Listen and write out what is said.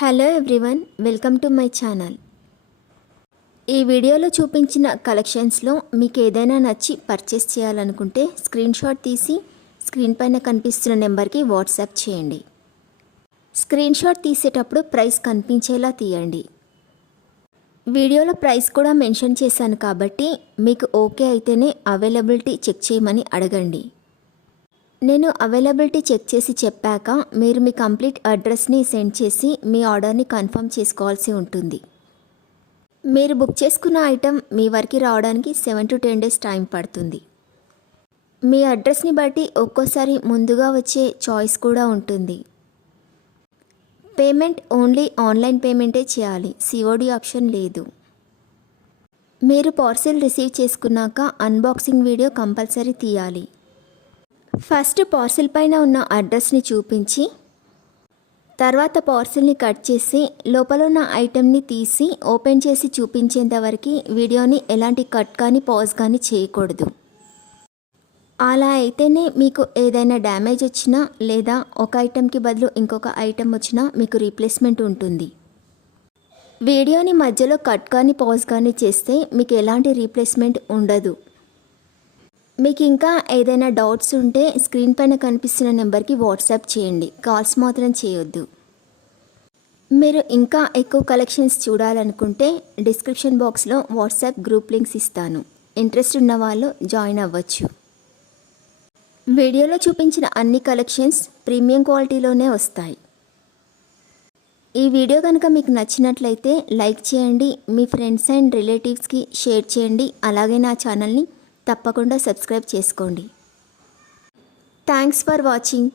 Hello everyone, welcome to my channel. ఈ వీడియోలో చూపించిన కలెక్షన్స్లో మీకు ఏదైనా నచ్చి పర్చేస్ చేయాలనుకుంటే స్క్రీన్ షాట్ తీసి స్క్రీన్ పైన కనిపిస్తున్న నెంబర్కి వాట్సాప్ చేయండి. స్క్రీన్ షాట్ తీసేటప్పుడు ప్రైస్ కనిపించేలా తీయండి. వీడియోలో ప్రైస్ కూడా మెన్షన్ చేశాను కాబట్టి మీకు ఓకే అయితేనే అవైలబిలిటీ చెక్ చేయమని అడగండి. నేను అవైలబిలిటీ చెక్ చేసి చెప్పాక మీరు మీ కంప్లీట్ అడ్రస్ని సెండ్ చేసి మీ ఆర్డర్ని కన్ఫర్మ్ చేసుకోవాల్సి ఉంటుంది. మీరు బుక్ చేసుకున్న ఐటెం మీ వరకు రావడానికి 7 to 10 days టైం పడుతుంది. మీ అడ్రస్ని బట్టి ఒక్కోసారి ముందుగా వచ్చే చాయిస్ కూడా ఉంటుంది. పేమెంట్ ఓన్లీ ఆన్లైన్ పేమెంటే చేయాలి, సిఓడి ఆప్షన్ లేదు. మీరు పార్సిల్ రిసీవ్ చేసుకున్నాక అన్బాక్సింగ్ వీడియో కంపల్సరీ తీయాలి. ఫస్ట్ పార్సిల్ పైన ఉన్న అడ్రస్ని చూపించి తర్వాత పార్సిల్ని కట్ చేసి లోపల ఉన్న ఐటెంని తీసి ఓపెన్ చేసి చూపించేంత వరకు వీడియోని ఎలాంటి కట్ కానీ పాజ్ కానీ చేయకూడదు. అలా అయితేనే మీకు ఏదైనా డ్యామేజ్ వచ్చినా లేదా ఒక ఐటెంకి బదులు ఇంకొక ఐటెం వచ్చినా మీకు రీప్లేస్మెంట్ ఉంటుంది. వీడియోని మధ్యలో కట్ కానీ పాజ్ కానీ చేస్తే మీకు ఎలాంటి రీప్లేస్మెంట్ ఉండదు. మీకు ఇంకా ఏదైనా డౌట్స్ ఉంటే స్క్రీన్ పైన కనిపిస్తున్న నెంబర్కి వాట్సాప్ చేయండి, కాల్స్ మాత్రం చేయొద్దు. మీరు ఇంకా ఎక్కువ కలెక్షన్స్ చూడాలనుకుంటే డిస్క్రిప్షన్ బాక్స్లో వాట్సాప్ గ్రూప్ లింక్స్ ఇస్తాను, ఇంట్రెస్ట్ ఉన్న వాళ్ళు జాయిన్ అవ్వచ్చు. వీడియోలో చూపించిన అన్ని కలెక్షన్స్ ప్రీమియం క్వాలిటీలోనే వస్తాయి. ఈ వీడియో కనుక మీకు నచ్చినట్లయితే లైక్ చేయండి, మీ ఫ్రెండ్స్ అండ్ రిలేటివ్స్కి షేర్ చేయండి. అలాగే నా ఛానల్ని తప్పకుండా సబ్స్క్రైబ్ చేసుకోండి. Thanks for watching.